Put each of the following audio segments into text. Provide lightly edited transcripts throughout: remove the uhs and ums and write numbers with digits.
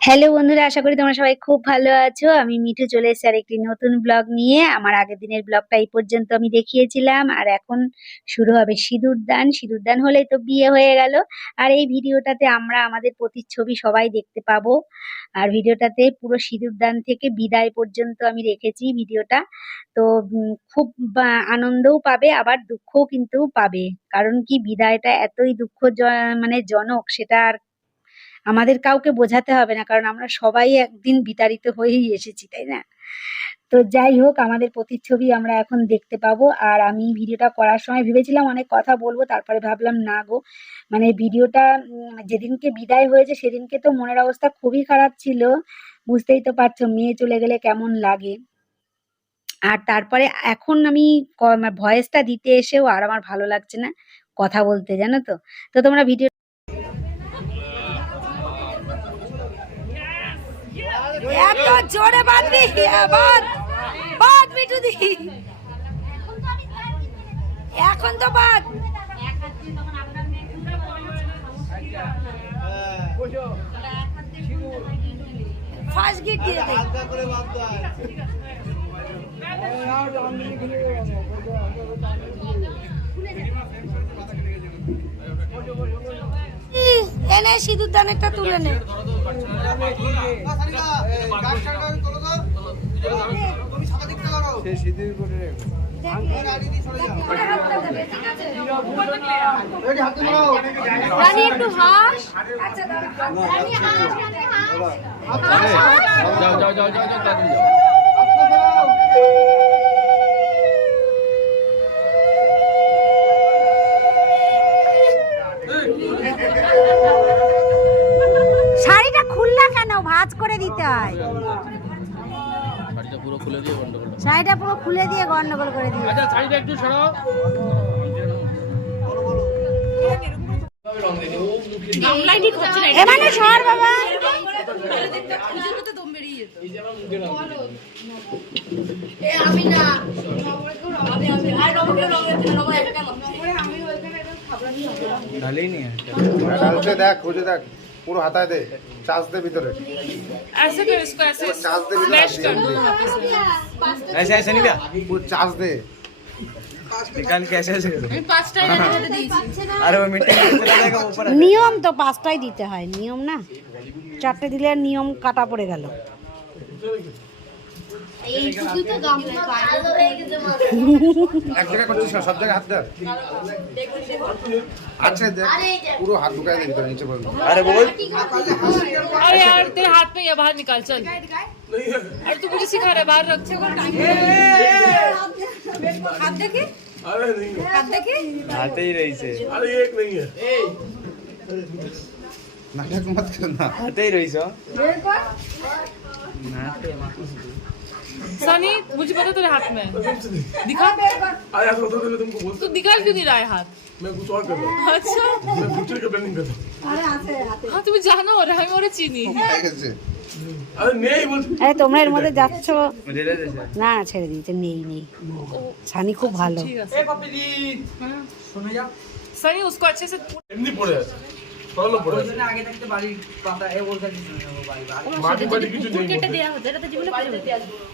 Hello বন্ধুরা, আশা করি তোমরা সবাই খুব ভালো আছো। আমি মিঠু চলে এসেছি আর একটি নতুন ব্লগ নিয়ে। আমার আগের দিনের ব্লগটা এই পর্যন্ত আমি দেখিয়েছিলাম, আর এখন শুরু হবে সিঁদুর দান। সিঁদুর দান হলেই তো বিয়ে হয়ে গেল। আর এই ভিডিওটাতে আমরা আমাদের প্রতিচ্ছবি সবাই দেখতে পাবো। আর ভিডিওটাতে পুরো সিঁদুর দান থেকে বিদায় পর্যন্ত আমি রেখেছি ভিডিওটা। তো খুব আনন্দও পাবে, আবার দুঃখও কিন্তু পাবে। কারণ কি, বিদায়টা এতই দুঃখ মানে জনক, সেটা আর আমাদের কাউকে বোঝাতে হবে না, কারণ আমরা সবাই একদিন বিতাড়িত হয়েই এসেছি, তাই না? তো যাই হোক, আমাদের প্রতিচ্ছবি আমরা এখন দেখতে পাবো। আর আমি ভিডিওটা করার সময় ভেবেছিলাম অনেক কথা বলবো, তারপরে ভাবলাম না গো, মানে ভিডিওটা যেদিনকে বিদায় হয়েছে সেদিনকে তো মনের অবস্থা খুবই খারাপ ছিল। বুঝতেই তো পারছো মেয়ে চলে গেলে কেমন লাগে। আর তারপরে এখন আমি ভয়েসটা দিতে এসেও আর আমার ভালো লাগছে না কথা বলতে, জানো তো। তো তোমরা ভিডিও এত জোরে বাঁধবি, বাঁধ বাঁধ মিঠু দি, এখন তো বাঁধ। ফার্স্ট গিট দিয়ে দে। এনে সিঁদুর দানেরটা তুলে নে। রানী একটু হাস। শাড়িটা খুললা কেন? ভাঁজ করে দিতে হয়। শাড়িটা পুরো খুলে দিয়ে গন্ডগোল করে দিয়ে। আচ্ছা, শাড়িটা একটু সরাও। এমানে সর বাবা। আমি না দেখ খুঁজে দেখ, পুরো হাতায় দে, চাষ দে ভিতরে। ऐसे कर इसको, ऐसे चार्ज दे, स्मैश कर दो। ऐसे ऐसे नहीं क्या, पूरा चार्ज दे निकाल के ऐसे ऐसे আমি পাঁচটাই রান্না করতে দিয়েছি। अरे वो मिट्टी में चला जाएगा ऊपर। নিয়ম তো পাঁচটাই দিতে হয়, নিয়ম না, চারটে দিলে আর নিয়ম কাটা পড়ে গেল। এক জায়গায় করছিস না, সব জায়গায় হাত দে। আচ্ছা দেখ, পুরো হাত ঢুকায় দে ভিতরে, নিচে পর্যন্ত। अरे बोल अरे यार तेरे हाथ में, या बाहर निकाल चल। अरे तू मुझे सिखा रहा है, बाहर रख। हाथ देखे, अरे नहीं है, हाथ देखे। आते ही रही से अरे एक नहीं है। নাটক মত কর না। आते ही रही सो सनी, मुझे पता तेरे हाथ में है। दिखा। आया तो तुमको बोल, तू दिखा क्यों नहीं रहा है हाथ? मैं कुछ और कर रहा हूँ, अच्छा, मैं फ्यूचर का प्लानिंग कर रहा हाँ तुम्हें जाना हो रहा है, मोरे चीनी। হয়ে গেছে। हूँ। अरे नहीं बोल, আরে তোমরা এর মধ্যে যাচ্ছ मुझे दे दे सर। না, ছেড়ে দিতে। নেই নেই, সানি খুব ভালো। ठीक है सनी, उसको अच्छे से। এমনি পড়ে আছে, সরলো পড়ে আছে, আগে থাকতে বাড়ি পাতা এ বলতে মাটি মাটি কিছু নেই বলতে।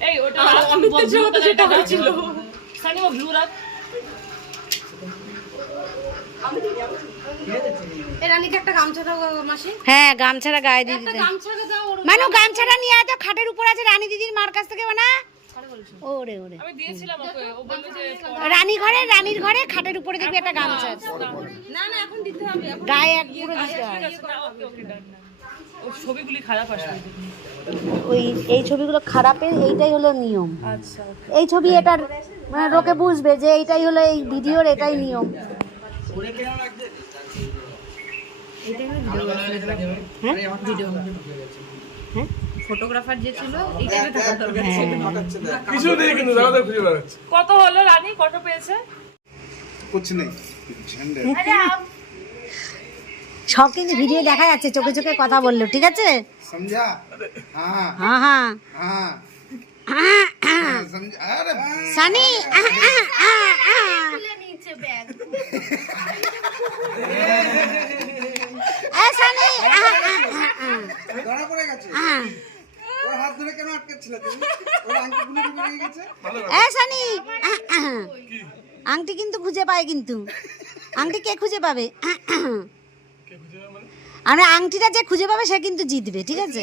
এই ওটা আমি তো যেটা হয়েছিল। সানি ও ব্লু রাখ। হ্যাঁ, গামছাটা গায়ে দিয়ে দিতে। মানু গামছাটা নিয়ে আয় তো, খাটের উপর আছে রানী দিদির মার কাছ থেকে। বানা ওরে ওরে, আমি দিয়েছিলাম ওকে, ও বলল যে রানীর ঘরে খাটের উপরে দেখবি একটা গামছা আছে। না না এখন দিতে হবে, এখন গায়ে এক পুরো দিতে হয়। ওকে ওকে ডান। ও ছবিগুলি খারাপ আসবে। ওই এই ছবিগুলো খারাপের, এইটাই হলো নিয়ম। আচ্ছা এই ছবি এটার মানে লোকে বুঝবে যে এইটাই হলো এই ভিডিওর, এটাই নিয়ম। হ্যাঁ, ফটোগ্রাফার যে ছিল এই টাইপে থাকা দরকার ছিল। কিছু নেই কিন্তু দাদা খুঁজে বেড়াচ্ছে। কত হলো রানী, কত পেয়েছে? कुछ नहीं झंडे। সব কিন্তু ভিডিও দেখা যাচ্ছে, চোখে চোখে কথা বললো, ঠিক আছে? समझा? हाँ হ্যাঁ হ্যাঁ। हाँ समझा। अरे সানি সানি ওর হাত ধরে কেন আটকাচ্ছিল তুমি? ওর আংটি খুলে ঢুকে গেছে। সানি আংটি কিন্তু খুঁজে পায়, কিন্তু আংটি কে খুঁজে পাবে? আমরা আংটিটা যে খুঁজে পাবে সে কিন্তু জিতবে, ঠিক আছে?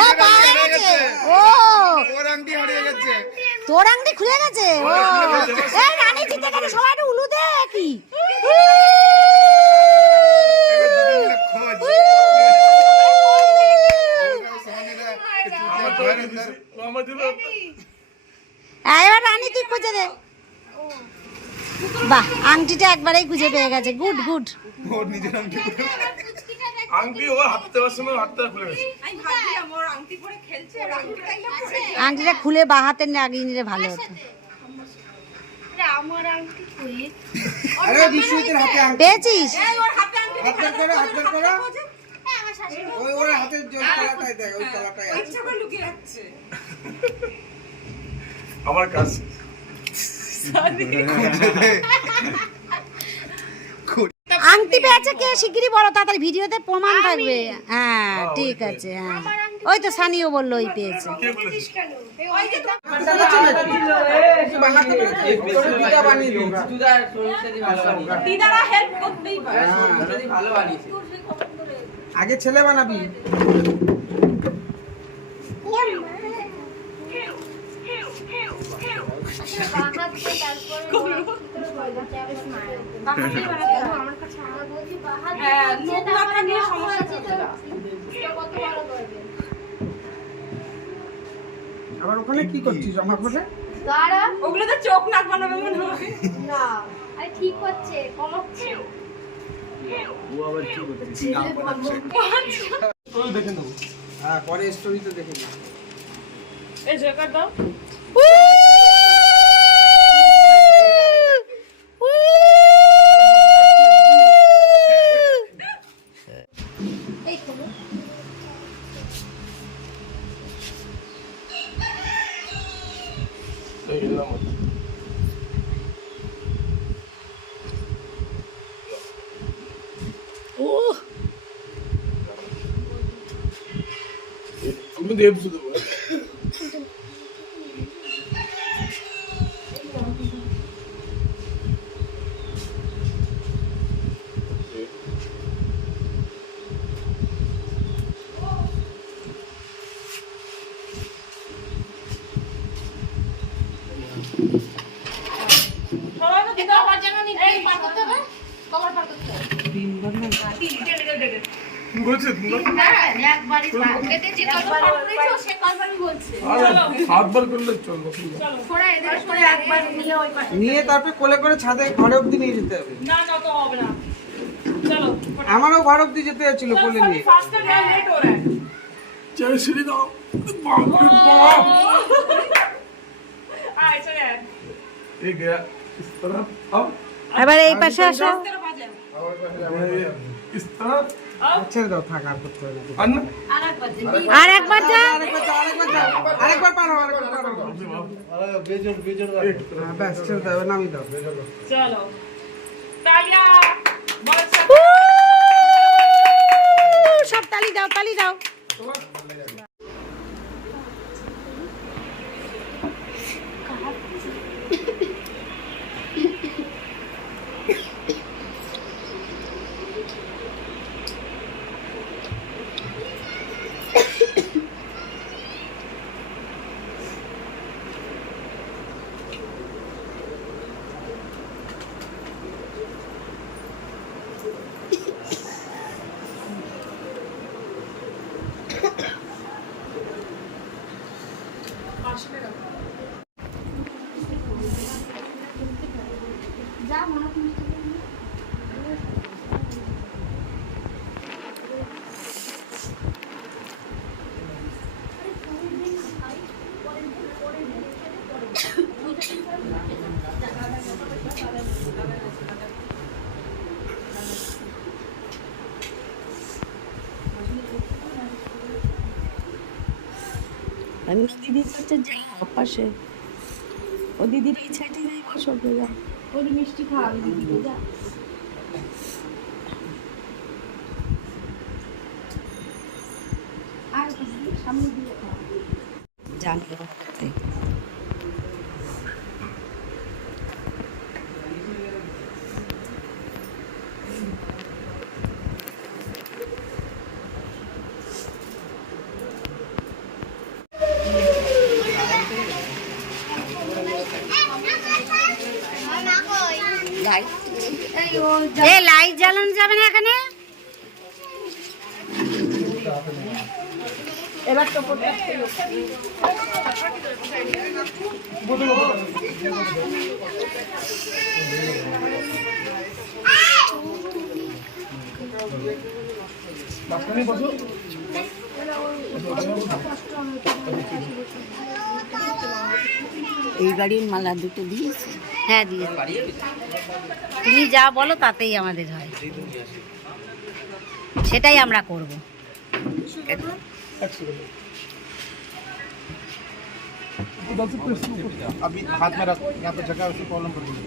ও পাওয়া গেছে। ও ওর আংটি হারিয়ে গেছে। তোর আংটি খুলে গেছে। ও এই রানী জিতে গেছে, সবাই একটু উলু দে কি। এবার রানী তুই খুঁজে দে। বাহ, আংটিটা একবারেই খুঁজে পেয়ে গেছে। Good good. ওর নিজের আংটি আংটি ও হাতে দেওয়ার সময় হাতটা খুলে গেছে। আংটিটা খুলে বা হাতে লাগিয়ে নিলে ভালো হতো। আরে বিশ্বজিতের হাতে আংটি। পেয়েছিস? হাত বের করো, হাত বের করো। ওই ওর হাতের যে তলাটাই দেখ, ওই তলাটাই আছে। আমার কাজ আংটি পেয়েছে কে? শিগগিরই বলো, তাড়াতাড়ি ভিডিওতে প্রমাণ থাকবে। হ্যাঁ ঠিক আছে। হ্যাঁ ওই তো সানিও বললো ওই পেয়েছে। কে বলেছে? আগে ছেলে বানাবি। আবার ওখানে কি করছিস আমার ঘরে? ওগুলো তো চোখ নাক বানাবে মনে হয়। না আরে ঠিক হচ্ছে, কমাচ্ছে। দেখে নেবো। হ্যাঁ পরে স্টোরিতে দেখে নিই। এই জয়কার দাও। এই খবর এই এলাম হচ্ছে। তুমি দেব শুধু সবাই তো দিতে আমার জানা নেই। এই পার করতে হবে, কভার পার করতে হবে। বলছে তোমরা হাতবার করলে চলবো। নিয়ে তারপরে কোলে করে ছাদে ঘরে অবধি নিয়ে যেতে হবে। না না তো হবে না। চলো আমারও ঘর অবধি যেতে হচ্ছিল কোলে নিয়ে। ফার্স্ট টাইম লেট हो रहा है। চাই সিঁড়ি দাও। বাপরে বাপ। আয় চলে আয়। এই গয়া इस तरफ अब এবার এই পাশে আসো। इस तरफ ছেড়ে দাও, থাক আর করতে হবে না। अन्ना আর একবার যা। আরেকবার যাও, আরেকবার যাও, আরেকবার পারো, আরেকবার পারো। হ্যাঁ, ব্যাস ছেড়ে দাও, নামিয়ে দাও। চলো তালিয়া বড় সব সব তালি দাও, তালি দাও। আমি দিদির কাছে যাও পাশে, ও দিদির এই সাইডে যাই, বসো যা, ওর মিষ্টি খাওয়াবি দিদিকে, যা। এ লাইট জ্বালানো যাবে না এখানে। এই বাড়ির মালা দুটো দিয়েছে। হ্যাঁ দিয়ে তুমি যা বলো তাতেই আমাদের হয়, সেটাই আমরা করব। अभी हाथ में रख, यहाँ पे जगह उसकी प्रॉब्लम कर दूँगी।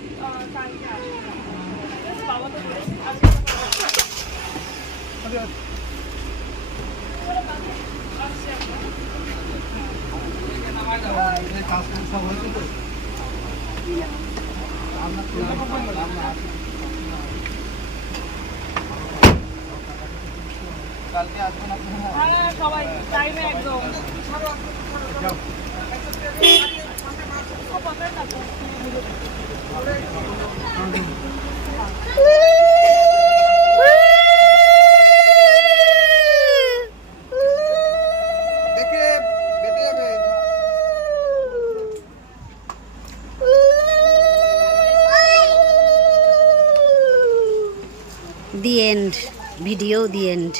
সবাই টাইমে একদম দেখে বেঁধে যাবে। The end, video the end.